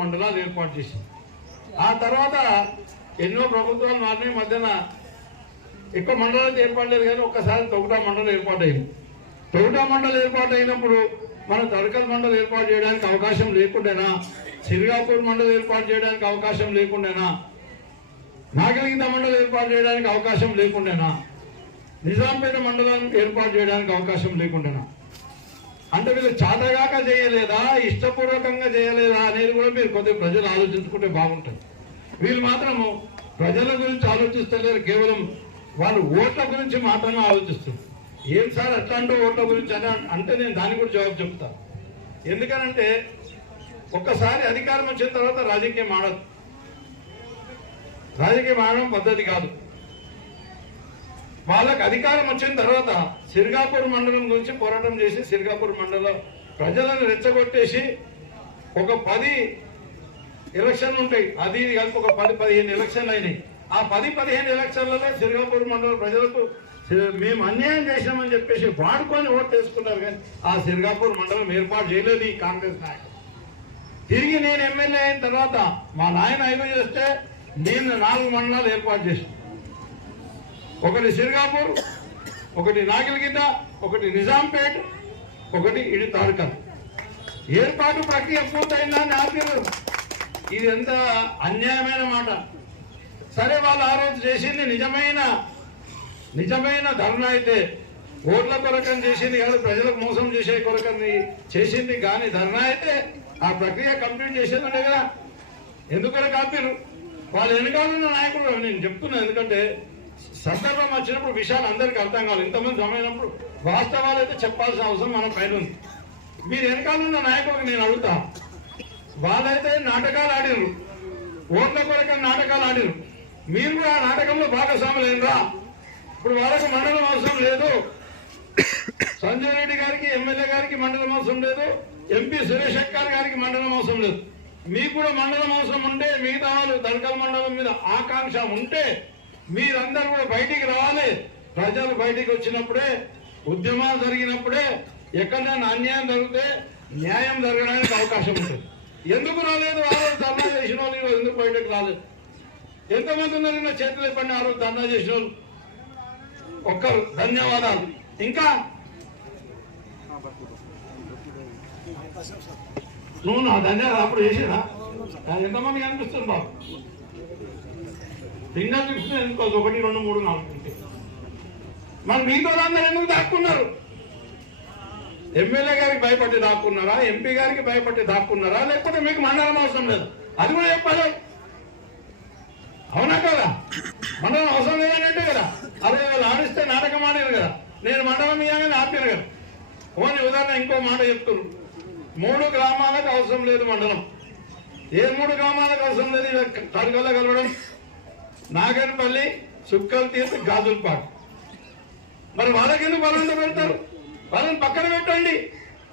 మండలాలు ఏర్పాటు చేసింది. ఆ తర్వాత ఎన్నో ప్రభుత్వాలు మారిన మధ్యన ఎక్కువ మండలాలు ఏర్పడలేదు కానీ ఒక్కసారి తొగుటా మండలం ఏర్పాటైంది. తొగుటా మండలం ఏర్పాటు అయినప్పుడు మన తడకల్ మండలం ఏర్పాటు చేయడానికి అవకాశం లేకుండేనా? సిరిగాపూర్ మండలం ఏర్పాటు చేయడానికి అవకాశం లేకుండానా? నాగలింగ మండలం ఏర్పాటు చేయడానికి అవకాశం లేకుండానా? నిజాంపేట మండలాన్ని ఏర్పాటు చేయడానికి అవకాశం లేకుండేనా? అంటే వీళ్ళు చాతగాక చేయలేదా? ఇష్టపూర్వకంగా చేయలేదా అనేది కూడా మీరు కొద్దిగా ప్రజలు ఆలోచించుకుంటే బాగుంటుంది. వీళ్ళు మాత్రము ప్రజల గురించి ఆలోచిస్తలేరు కేవలం వాళ్ళు ఓట్ల గురించి మాత్రమే ఆలోచిస్తారు ఏం సార్ అట్లాంటి ఓట్ల గురించి అని అంటే నేను దాని గురించి జవాబు చెప్తాను ఎందుకనంటే ఒక్కసారి అధికారం వచ్చిన తర్వాత రాజకీయం ఆడదు. రాజకీయం ఆడడం పద్ధతి కాదు. వాళ్ళకి అధికారం వచ్చిన తర్వాత సిరిగాపూర్ మండలం గురించి పోరాటం చేసి సిరిగాపూర్ మండలం ప్రజలను రెచ్చగొట్టేసి ఒక పది ఎలక్షన్లు ఉంటాయి. అది కలిపి ఒక పది పదిహేను ఎలక్షన్లు అయినాయి. ఆ పది పదిహేను ఎలక్షన్లలో సిరిగాపూర్ మండలం ప్రజలకు మేము అన్యాయం చేసినామని చెప్పేసి వాడుకొని ఓటు వేసుకున్నారు కానీ ఆ సిరిగాపూర్ మండలం ఏర్పాటు చేయలేదు ఈ కాంగ్రెస్ నాయకులు. తిరిగి నేను ఎమ్మెల్యే అయిన తర్వాత మా నాయన ఐదు చేస్తే నేను నాలుగు మండలాలు ఏర్పాటు చేసిన. ఒకటి సిరిగాపూర్ ఒకటి నాగిలగిద్ద ఒకటి నిజాంపేట్ ఒకటి ఇడి తారకల్ ఏర్పాటు ప్రక్రియ పూర్తయిందని అని ఇది ఎంత అన్యాయమైన మాట. సరే వాళ్ళు ఆ రోజు చేసింది నిజమైన నిజమైన ధర్నా అయితే ఓట్ల కొరకని చేసింది కాదు ప్రజలకు మోసం చేసే కొరకని చేసింది కానీ ధర్నా అయితే ఆ ప్రక్రియ కంప్లీట్ చేసేది కదా. ఎందుకని కాపీరు వాళ్ళు వెనకాలన్న నాయకుడు నేను చెప్తున్నా ఎందుకంటే సందర్భం వచ్చినప్పుడు విషయాలు అందరికీ అర్థం కావాలి. ఇంతమంది జమైనప్పుడు వాస్తవాలు అయితే చెప్పాల్సిన అవసరం మన పైన ఉంది. మీరు వెనకాలన్న నాయకుడికి నేను అడుగుతా. వాళ్ళైతే నాటకాలు ఆడినరు ఓట్ల కొరక నాటకాలు ఆడినరు మీరు కూడా ఆ నాటకంలో భాగస్వాములేనరా ఇప్పుడు వాళ్ళకి మండలం అవసరం లేదు. సంజయ్ రెడ్డి గారికి ఎమ్మెల్యే గారికి మండలం అవసరం లేదు. ఎంపీ సురేష్ అక్కర్ గారికి మండలం అవసరం లేదు. మీకు కూడా మండలం అవసరం ఉంటే మిగతా వాళ్ళు దళకల్ మండలం మీద ఆకాంక్ష ఉంటే మీరందరూ కూడా బయటికి రావాలి. ప్రజలు బయటికి వచ్చినప్పుడే ఉద్యమాలు జరిగినప్పుడే ఎక్కడైనా అన్యాయం జరిగితే న్యాయం జరగడానికి అవకాశం ఉంటుంది. ఎందుకు రాలేదు? ఆ రోజు ధర్నా చేసిన వాళ్ళు ఈరోజు ఎందుకు బయటకు రాలేదు? ఎంతమంది ఉన్నారు? నిన్న చేతులు ఇవ్వండి ఆ రోజు ధర్నా చేసిన వాళ్ళు. ఒక్కరు ధన్యవాదాలు. ఇంకా? నువ్వు నా ధన్యవాదాలు అప్పుడు చేసినా? ఎంతమంది కనిపిస్తుంది బాబు? సింగల్ చూస్తే ఎందుకో ఒకటి రెండు మూడు నాలుగు ఉంటే? మరి మీతో అందరూ ఎందుకు దాక్కున్నారు? ఎమ్మెల్యే గారికి భయపడి దాక్కున్నారా? ఎంపీ గారికి భయపడి దాక్కున్నారా? లేకపోతే మీకు మండలం అవసరం లేదు. అది కూడా చెప్పాలి. అవునా కదా? మండలం అవసరం లేదనంటే కదా? అదే వాళ్ళు ఆడిస్తే నాటకం ఆడారు కదా? నేను మండలం ఇవ్వగానే ఆపారు కదా? ఓని ఉదాహరణ ఇంకో మాట చెప్తున్నారు మూడు గ్రామాలకు అవసరం లేదు మండలం. ఏ మూడు గ్రామాలకు అవసరం లేదు? ఇలా కడగల కలవడం. నాగన్పల్లి సుక్కల్ తీర్థ గాజులపాటు మరి వాళ్ళకెందుకు ఎందుకు పెడతారు? వాళ్ళని పక్కన పెట్టండి.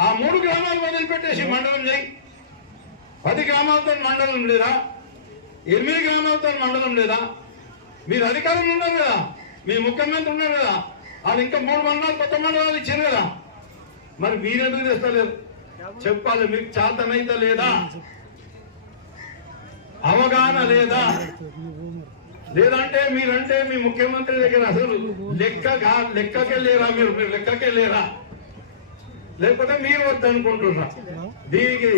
ఆ మూడు గ్రామాలు వదిలిపెట్టేసి మండలం చేయి. పది గ్రామాలతో మండలం లేదా? ఎనిమిది గ్రామాలతో మండలం లేదా? మీరు అధికారంలో ఉన్నారు కదా? మీ ముఖ్యమంత్రి ఉన్నారు కదా? వాళ్ళు ఇంకా మూడు మండలాలు కొత్త మండలాలు ఇచ్చారు కదా? మరి మీరెందుకు చేస్తలేరు? చెప్పాలి మీకు చేతనైతే లేదా? అవగాహన లేదా? లేదంటే మీరంటే మీ ముఖ్యమంత్రి దగ్గర అసలు లెక్క లెక్కకే లేరా మీరు? మీరు లెక్కకే లేరా? లేకపోతే మీరు వద్దనుకుంటున్నా. దీనికి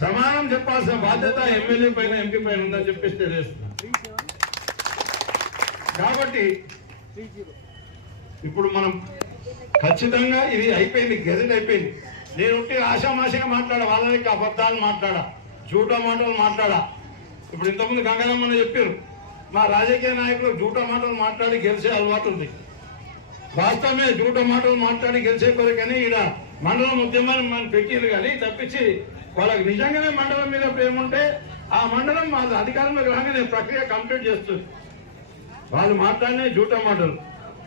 సమానం చెప్పాల్సిన బాధ్యత ఎమ్మెల్యే పైన ఎంపీ పైన ఉందని చెప్పేసి తెలియజేస్తున్నా. కాబట్టి ఇప్పుడు మనం ఖచ్చితంగా ఇది అయిపోయింది గెజెట్ అయిపోయింది. నేను ఉంటే ఆశామాషగా మాట్లాడా వాళ్ళ యొక్క అబద్ధాలు మాట్లాడా జూటా మాటలు మాట్లాడా. ఇప్పుడు ఇంతకుముందు గంగలమ్మని చెప్పారు. మా రాజకీయ నాయకులు జూట మాటలు మాట్లాడి గెలిచే అలవాటు ఉంది. వాస్తవమే జూట మాటలు మాట్లాడి గెలిచే కొరకని ఈడ మండలం ఉద్యమాన్ని మనం పెట్టింది కానీ తప్పించి వాళ్ళకి నిజంగానే మండలం మీద ప్రేమ ఉంటే ఆ మండలం మా అధికారంలోకి రాగానే ప్రక్రియ కంప్లీట్ చేస్తుంది. వాళ్ళు మాట్లాడినే జూట మాటలు.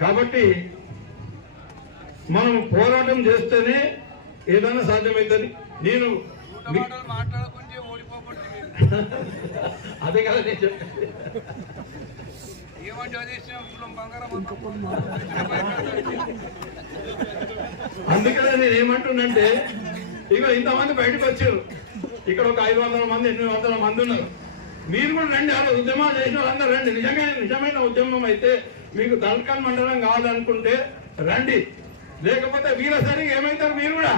కాబట్టి మనం పోరాటం చేస్తేనే ఏదైనా సాధ్యమవుతుంది నేను మీ- మాటలు అదే కదా నేను. అందుకనే నేను ఏమంటున్నంటే ఇక ఇంతమంది బయటకు వచ్చారు. ఇక్కడ ఒక ఐదు వందల మంది ఎనిమిది వందల మంది ఉన్నారు. మీరు కూడా రండి అలా ఉద్యమాలు చేసిన వాళ్ళందరూ రండి. నిజంగా నిజమైన ఉద్యమం అయితే మీకు దళకన్ మండలం కావాలనుకుంటే రండి. లేకపోతే వీరసరికి ఏమైతారు మీరు కూడా?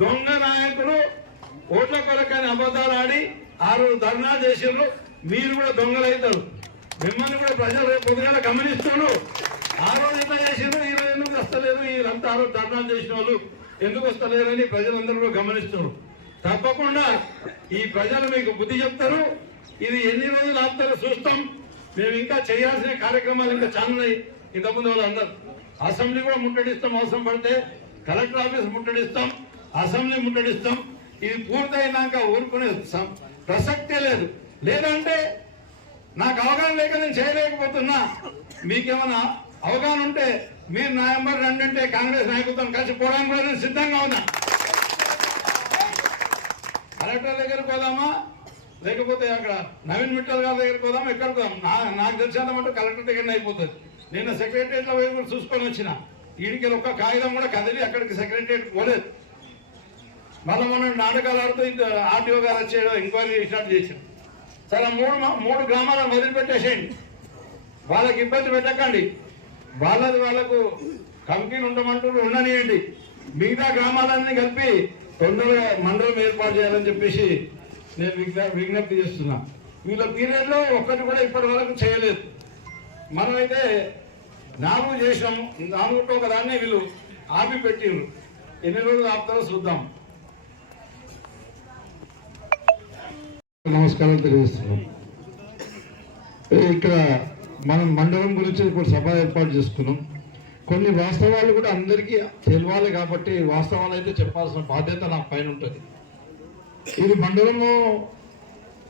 దొంగ నాయకులు ఓట్ల కొరకని అబద్ధాలు ఆడి ఆ రోజు ధర్నా చేసిండ్రు. మీరు కూడా దొంగలవుతారు మిమ్మల్ని కూడా ప్రజలు రేపు పొద్దుగాల గమనిస్తున్నారు ఆ రోజు ఎంత చేసిండ్రు? ఈ రోజు ఎందుకు వస్తలేదు? వీళ్ళంతా ఆ రోజు ధర్నా చేసిన వాళ్ళు ఎందుకు వస్తలేరని ప్రజలందరూ కూడా గమనిస్తున్నారు. తప్పకుండా ఈ ప్రజలు మీకు బుద్ధి చెప్తారు. ఇది ఎన్ని రోజులు ఆపుతారో చూస్తాం. మేము ఇంకా చేయాల్సిన కార్యక్రమాలు ఇంకా చాలా ఉన్నాయి. ఇంతకుముందు వాళ్ళు అసెంబ్లీ కూడా ముట్టడిస్తాం అవసరం పడితే. కలెక్టర్ ఆఫీస్ ముట్టడిస్తాం అసెంబ్లీ ముట్టడిస్తాం. ఇది పూర్తయినాక ఊరుకునే సం- ప్రసక్తే లేదు. లేదంటే నాకు అవగాహన లేక నేను చేయలేకపోతున్నా. మీకేమైనా అవగాహన ఉంటే మీరు నా ఎంబర్ రండి అంటే కాంగ్రెస్ నాయకులతో కలిసి పోవడానికి కూడా నేను సిద్ధంగా ఉన్నా. కలెక్టర్ దగ్గరికి పోదామా? లేకపోతే అక్కడ నవీన్ మిట్టల్ గారి దగ్గరికి పోదామా? ఎక్కడికి పోదాం నా నాకు తెలిసినంత కలెక్టర్ దగ్గర అయిపోతుంది. నేను సెక్రటరియట్ పోయి కూడా చూసుకొని వచ్చిన. ఈడికి ఒక్క కాగితం కూడా కదిలి అక్కడికి సెక్రటరియట్ పోలేదు. మళ్ళీ మనం నాటకాలు ఆడుతూ ఆర్టీఓ గారు వచ్చే ఎంక్వైరీ చేసినట్టు చేసాం సరే మూడు మూడు గ్రామాలను వదిలిపెట్టేసేయండి. వాళ్ళకి ఇబ్బంది పెట్టకండి. వాళ్ళది వాళ్ళకు కమిటీలు ఉండమంటూ ఉండనియండి. మిగతా గ్రామాలన్నీ కలిపి తొందరగా మండలం ఏర్పాటు చేయాలని చెప్పేసి నేను విజ్ఞప్తి చేస్తున్నా. వీళ్ళ పీరియడ్లో ఒక్కటి కూడా ఇప్పటి వరకు చేయలేదు. మనమైతే నాలుగు చేసాము నాలుగుతో ఒకదాన్ని వీళ్ళు ఆపి పెట్టిండ్రు ఎన్ని రోజులు ఆపుతారో చూద్దాం. నమస్కారం తెలియజేస్తున్నాం. ఇక్కడ మనం మండలం గురించి ఇప్పుడు సభ ఏర్పాటు చేసుకున్నాం. కొన్ని వాస్తవాలు కూడా అందరికీ తెలియాలి కాబట్టి వాస్తవాలు అయితే చెప్పాల్సిన బాధ్యత నా పైన ఉంటుంది. ఇది మండలము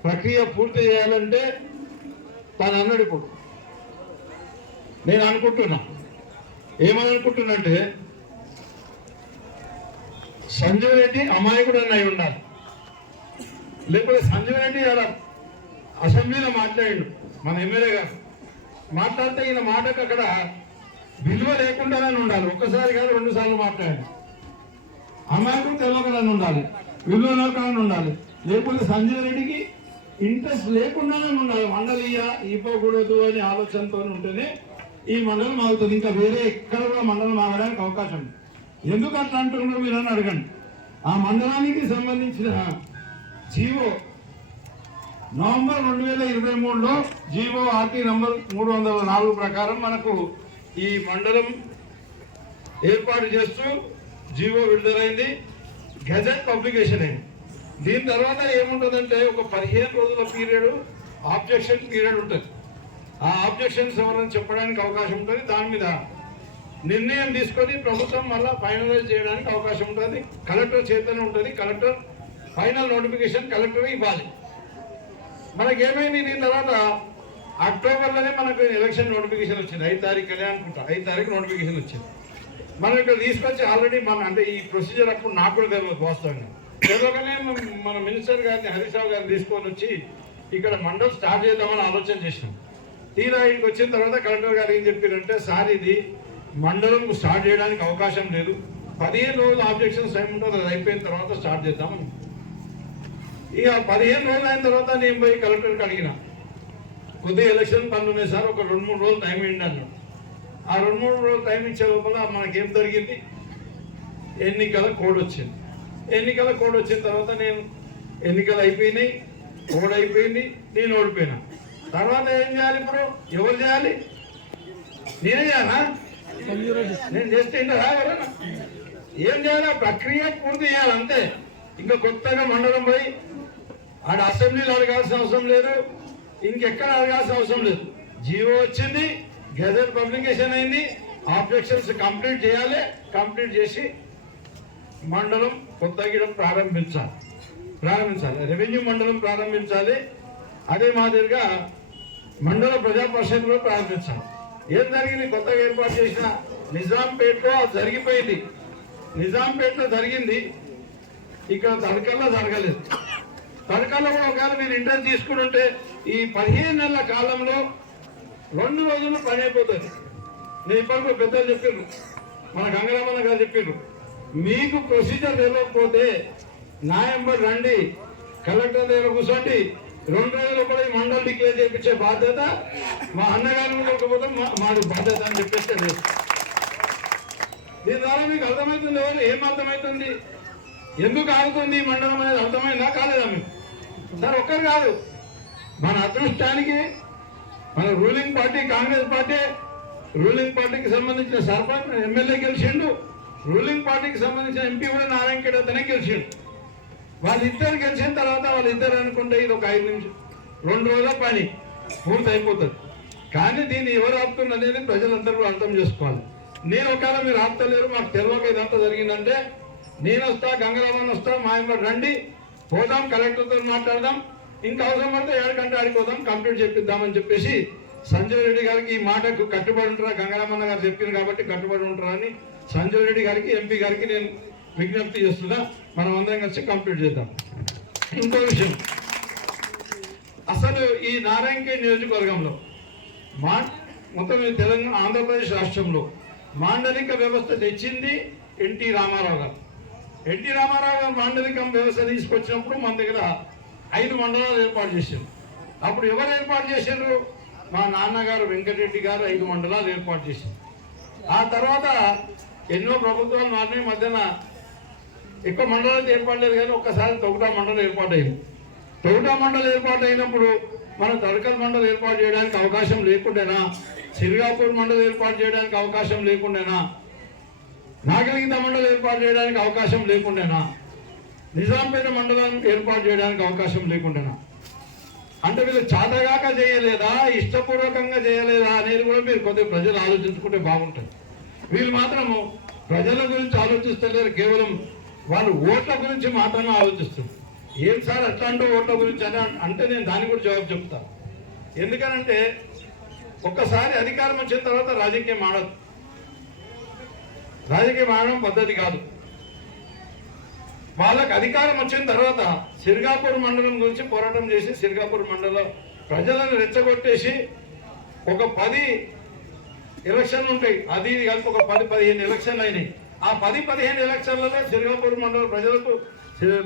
ప్రక్రియ పూర్తి చేయాలంటే తాను అన్నాడు ఇప్పుడు. నేను అనుకుంటున్నా. ఏమని అనుకుంటున్నా అంటే సంజయ్ రెడ్డి అమాయకుడు అని అయి ఉండాలి. లేకపోతే సంజయ్ రెడ్డి గారు అసెంబ్లీలో మాట్లాడిండు మన ఎమ్మెల్యే గారు. మాట్లాడితే ఈయన మాటకు అక్కడ విలువ లేకుండానే ఉండాలి. ఒక్కసారి కాదు రెండు సార్లు మాట్లాడండి అమాయకుడు తెలియకనే ఉండాలి. విలువ లేకుండా ఉండాలి. లేకపోతే సంజయ్ రెడ్డికి ఇంట్రెస్ట్ లేకుండానే ఉండాలి. మండలియ ఇవ్వకూడదు అనే ఆలోచనతో ఉంటేనే ఈ మండలం ఆగుతుంది. ఇంకా వేరే ఎక్కడ కూడా మండలం ఆగడానికి అవకాశం ఉంది ఎందుకు అట్లా అంటున్నారో మీరు అని అడగండి. ఆ మండలానికి సంబంధించిన జీవో. నవంబర్ రెండు వేల ఇరవై మూడులో జీవో ఆర్టీ నంబర్ మూడు వందల నాలుగు ప్రకారం మనకు ఈ మండలం ఏర్పాటు చేస్తూ జీవో విడుదలైంది. గెజెట్ పబ్లికేషన్ అయింది. దీని తర్వాత ఏముంటుందంటే ఒక పదిహేను రోజుల పీరియడ్ ఆబ్జెక్షన్ పీరియడ్ ఉంటుంది. ఆ ఆబ్జెక్షన్స్ ఎవరైనా చెప్పడానికి అవకాశం ఉంటుంది. దాని మీద నిర్ణయం తీసుకొని ప్రభుత్వం మళ్ళీ ఫైనలైజ్ చేయడానికి అవకాశం ఉంటుంది. కలెక్టర్ చేతనే ఉంటుంది. కలెక్టర్ ఫైనల్ నోటిఫికేషన్ కలెక్టర్ ఇవ్వాలి. మనకి ఏమైంది దీని తర్వాత అక్టోబర్లోనే మనకు ఎలక్షన్ నోటిఫికేషన్ వచ్చింది. ఐదు తారీఖు తారీఖునే అనుకుంటా. ఐదు తారీఖు నోటిఫికేషన్ వచ్చింది. మనం ఇక్కడ తీసుకొచ్చి ఆల్రెడీ మన అంటే ఈ ప్రొసీజర్ అప్పుడు నాకు కూడా తెలియదు వాస్తవంగా. తెలియకనే మన- మన మినిస్టర్ గారిని హరీష్ రావు గారిని తీసుకొని వచ్చి ఇక్కడ మండలం స్టార్ట్ చేద్దామని ఆలోచన చేసినాం. తీరా ఇంటికి వచ్చిన తర్వాత కలెక్టర్ గారు ఏం చెప్పారంటే సార్ ఇది మండలం స్టార్ట్ చేయడానికి అవకాశం లేదు. పదిహేను రోజులు ఆబ్జెక్షన్స్ టైం ఉంటుంది అది అయిపోయిన తర్వాత స్టార్ట్ చేద్దామని. ఇక పదిహేను రోజులు అయిన తర్వాత నేను పోయి కలెక్టర్కి అడిగిన. కొద్దిగా ఎలక్షన్ పనులు ఉన్నాయి సార్ ఒక రెండు మూడు రోజులు టైం ఇవ్వండి అన్నాడు. ఆ రెండు మూడు రోజులు టైం ఇచ్చే లోపల మనకేం జరిగింది? ఎన్నికల కోడ్ వచ్చింది. ఎన్నికల కోడ్ వచ్చిన తర్వాత నేను ఎన్నికలు అయిపోయినాయి కోడ్ అయిపోయింది నేను ఓడిపోయినా. తర్వాత ఏం చేయాలి ఇప్పుడు? ఎవరు చేయాలి? నేనే చేయాలా? నేను చేస్తే ఇంకా ఏం చేయాలి? ప్రక్రియ పూర్తి చేయాలి అంతే. ఇంకా కొత్తగా మండలం పోయి ఆడ అసెంబ్లీలో అడగాల్సిన అవసరం లేదు. ఇంకెక్కడ అడగాల్సిన అవసరం లేదు. జీవో వచ్చింది గెజెట్ పబ్లికేషన్ అయింది ఆబ్జెక్షన్స్ కంప్లీట్ చేయాలి. కంప్లీట్ చేసి మండలం కొత్తగూడెం ప్రారంభించాలి. ప్రారంభించాలి. రెవెన్యూ మండలం ప్రారంభించాలి. అదే మాదిరిగా మండల ప్రజా కూడా ప్రారంభించాలి. ఏం జరిగింది? కొత్తగా ఏర్పాటు చేసిన నిజాంపేటలో అది జరిగిపోయింది. నిజాంపేటలో జరిగింది. ఇక్కడ తడకల్లో జరగలేదు. తడకల్లో కూడా ఒకవేళ మీరు ఇంటర్ తీసుకుని ఉంటే ఈ పదిహేను నెలల కాలంలో రెండు రోజులు పని అయిపోతుంది. నేను ఇప్పటికీ పెద్దలు చెప్పిండ్రు మన గంగరామన్న గారు చెప్పిండ్రు మీకు ప్రొసీజర్ తెలియకపోతే ఎంబర్ రండి కలెక్టర్ దగ్గర కూర్చోండి రెండు రోజులు కూడా ఈ మండలి డిక్లేర్ చేయించే బాధ్యత మా అన్నగారు ఉండకపోతే మా- మాది బాధ్యత అని చెప్పేస్తే లేదు దీని ద్వారా మీకు అర్థమవుతుంది ఎవరు? ఏం అర్థమవుతుంది? ఎందుకు ఆగుతుంది ఈ మండలం అనేది? అర్థమైందా? కాలేదా మీకు? సార్ ఒక్కరు కాదు. మన అదృష్టానికి మన ruling party Congress party ruling పార్టీకి సంబంధించిన సర్పంచ్ ఎమ్మెల్యే గెలిచిండు. రూలింగ్ పార్టీకి సంబంధించిన ఎంపీ కూడా నారాయణ అతనే గెలిచిండు. వాళ్ళిద్దరు గెలిచిన తర్వాత వాళ్ళిద్దరు అనుకుంటే ఇది ఒక ఐదు నిమిషం రెండు రోజుల పని పూర్తి అయిపోతుంది. కానీ దీన్ని ఎవరు ఆపుతున్నారు అనేది ప్రజలందరూ అర్థం చేసుకోవాలి. నేను ఒకవేళ మీరు ఆపుతలేరు మాకు తెలియక ఇదంతా జరిగిందంటే నేను వస్తా గంగరామన్ వస్తా మా ఆయన రండి. పోదాం కలెక్టర్తో మాట్లాడదాం. ఇంకా అవసరం పడితే ఏడకంటే ఆడికి కంప్లీట్ చెప్పిద్దామని చెప్పేసి సంజయ్ రెడ్డి గారికి ఈ మాటకు కట్టుబడి ఉంటారా? గంగరామన్న గారు చెప్పారు కాబట్టి కట్టుబడి ఉంటారా అని సంజయ్ రెడ్డి గారికి ఎంపీ గారికి నేను విజ్ఞప్తి చేస్తున్నా. మనం అందరం కలిసి కంప్లీట్ చేద్దాం. ఇంకో విషయం. అసలు ఈ నారాయణకే నియోజకవర్గంలో మా మొత్తం తెలంగాణ ఆంధ్రప్రదేశ్ రాష్ట్రంలో మాండలిక వ్యవస్థ తెచ్చింది ఎన్టీ రామారావు గారు. ఎన్టీ రామారావు గారు మాండలికం వ్యవస్థ తీసుకొచ్చినప్పుడు మన దగ్గర ఐదు మండలాలు ఏర్పాటు చేశారు అప్పుడు ఎవరు ఏర్పాటు చేశారు మా నాన్నగారు వెంకటరెడ్డి గారు ఐదు మండలాలు ఏర్పాటు చేశారు ఆ తర్వాత ఎన్నో ప్రభుత్వాలు మారినాయి. మధ్యన ఎక్కువ మండలాలు ఏర్పడలేదు కానీ ఒక్కసారి తొగుటా మండలం ఏర్పాటైంది. తొగుటా మండలం ఏర్పాటు అయినప్పుడు మనం తడకల్ మండలం ఏర్పాటు చేయడానికి అవకాశం లేకుండానా సిరిగాపూర్ మండలం ఏర్పాటు చేయడానికి అవకాశం లేకుండేనా నాగలింగ మండలం ఏర్పాటు చేయడానికి అవకాశం లేకుండానా? నిజాంపేట మండలం ఏర్పాటు చేయడానికి అవకాశం లేకుండానా? అంటే వీళ్ళు చాతగాక చేయలేదా? ఇష్టపూర్వకంగా చేయలేదా అనేది కూడా మీరు కొద్దిగా ప్రజలు ఆలోచించుకుంటే బాగుంటుంది. వీళ్ళు మాత్రము ప్రజల గురించి ఆలోచిస్తలేరు కేవలం వాళ్ళు ఓట్ల గురించి మాత్రమే ఆలోచిస్తారు ఏం సార్ అట్లాంటి ఓట్ల గురించి అని అంటే నేను దాని కూడా జవాబు చెప్తాను. ఎందుకనంటే ఒక్కసారి అధికారం వచ్చిన తర్వాత రాజకీయం ఆడదు. రాజకీయం ఆడడం పద్ధతి కాదు. వాళ్ళకి అధికారం వచ్చిన తర్వాత సిరిగాపూర్ మండలం గురించి పోరాటం చేసి సిరిగాపూర్ మండలం ప్రజలను రెచ్చగొట్టేసి ఒక పది ఎలక్షన్లు ఉంటాయి. అది ఇది కలిపి ఒక పది పదిహేను ఎలక్షన్లు అయినాయి. ఆ పది పదిహేను ఎలక్షన్లలో సిరిగాపూర్ మండల ప్రజలకు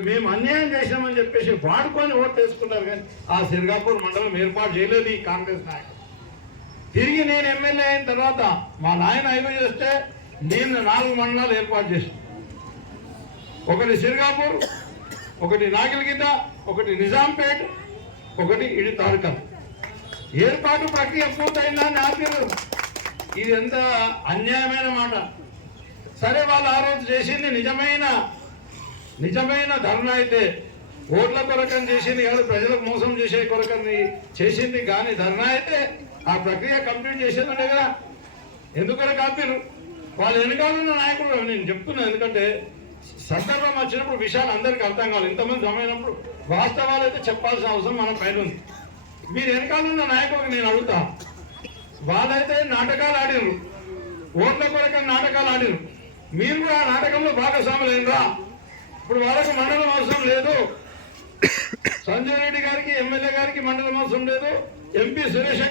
మేము అన్యాయం చేశామని చెప్పేసి వాడుకొని ఓటు వేసుకున్నారు కానీ ఆ సిరిగాపూర్ మండలం ఏర్పాటు చేయలేదు ఈ కాంగ్రెస్ నాయకులు. తిరిగి నేను ఎమ్మెల్యే అయిన తర్వాత మా నాయన ఐదు చేస్తే నేను నాలుగు మండలాలు ఏర్పాటు చేసిన ఒకటి సిరిగాపూర్ ఒకటి నాగిలగిద్ద ఒకటి నిజాంపేట్ ఒకటి ఇడి తారకం ఏర్పాటు ప్రక్రియ పూర్తయిందని అని ఇది ఎంత అన్యాయమైన మాట. సరే వాళ్ళు ఆ రోజు చేసింది నిజమైన నిజమైన ధర్నా అయితే ఓట్ల కొరకని చేసింది కాదు ప్రజలకు మోసం చేసే కొరకని చేసింది కానీ ధర్నా అయితే ఆ ప్రక్రియ కంప్లీట్ చేసేది కదా. ఎందుకని కాపీరు వాళ్ళ వెనకాలన్న నాయకుడు నేను చెప్తున్నాను ఎందుకంటే సందర్భం వచ్చినప్పుడు విషయాలు అందరికీ అర్థం కావాలి. ఇంతమంది జమైనప్పుడు వాస్తవాలు అయితే చెప్పాల్సిన అవసరం మన పైన ఉంది. మీరు వెనకాల ఉన్న నేను అడుగుతా. వాళ్ళైతే నాటకాలు ఆడినరు ఓట్ల కొరకు నాటకాలు ఆడిరు మీరు కూడా ఆ నాటకంలో భాగస్వాములైనరా ఇప్పుడు వాళ్ళకు మండలం అవసరం లేదు. సంజయ్ రెడ్డి గారికి ఎమ్మెల్యే గారికి మండలం అవసరం లేదు. ఎంపీ సురేష్